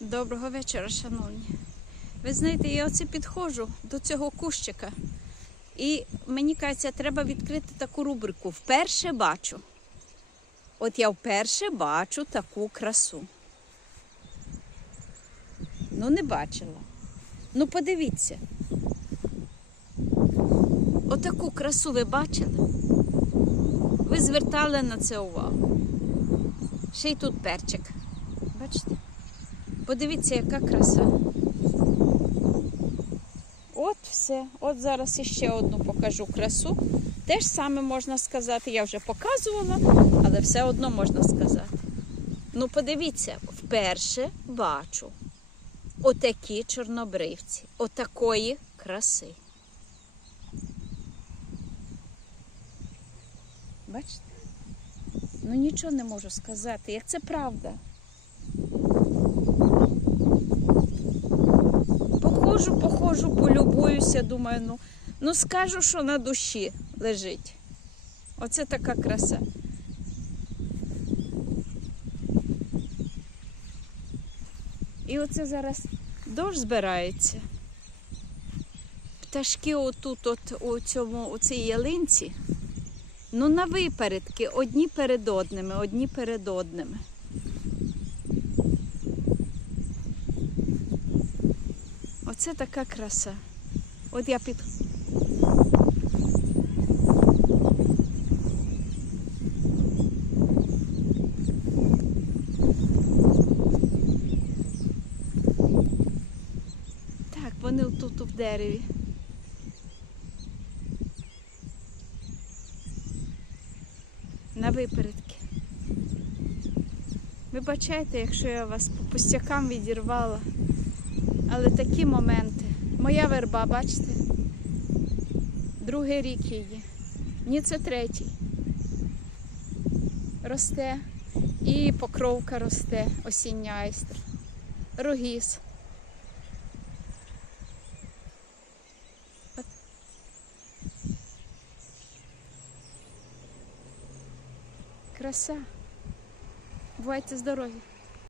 Доброго вечора, шановні. Ви знаєте, я оце підходжу до цього кущика. І мені кажеться, треба відкрити таку рубрику. Вперше бачу. От я вперше бачу таку красу. Ну, не бачила. Ну, подивіться. Отаку красу ви бачили? Ви звертали на це увагу. Ще й тут перчик. Бачите? Подивіться, яка краса. От все. От зараз іще одну покажу красу. Те ж саме можна сказати, я вже показувала, але все одно можна сказати. Ну, подивіться, вперше бачу отакі чорнобривці, отакої краси. Бачите? Ну нічого не можу сказати, як це правда. Походжу, походжу, полюбуюся, думаю, ну, ну скажу, що на душі лежить. Оце така краса. І оце зараз дощ збирається. Пташки отут, от у цьому, у цій ялинці, ну на випередки, одні перед одними, одні перед одними. Оце така краса. От я під. Так, вони тут в дереві. На випередки. Вибачайте, якщо я вас по пустякам відірвала. Але такі моменти. Моя верба, бачите? Другий рік її. Ні, це третій. Росте. І покровка росте, осіння айстра. Рогіз. От. Краса. Бувайте здорові!